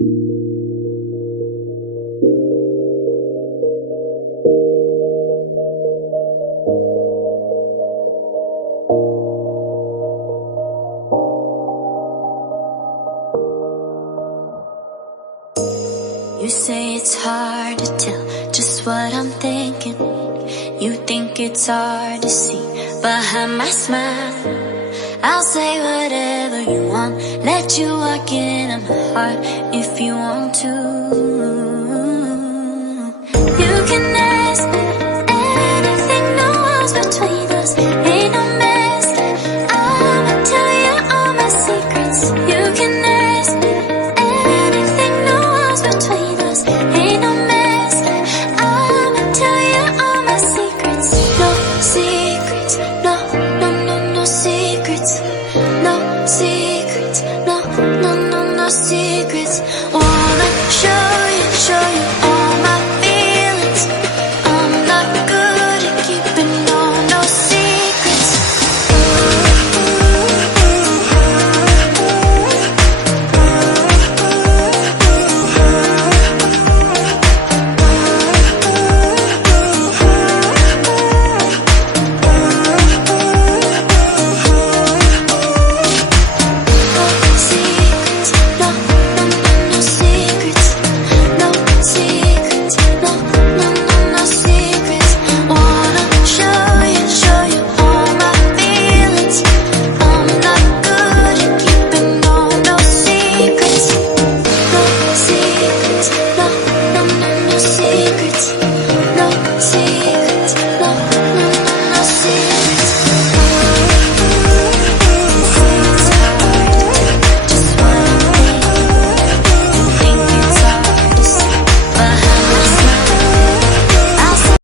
You say it's hard to tell just what I'm thinking. You think it's hard to see behind my smile. I'll say whatever you want, let you walk into my heart if you want to. You can ask me anything, no walls between us, ain't no mess. I'ma tell you all my secrets. You can ask me anything, no walls between us, ain't no mess. I'ma tell you all my secrets. No secrets, no, no, no, no secrets. No secrets, no, no, no, no secrets.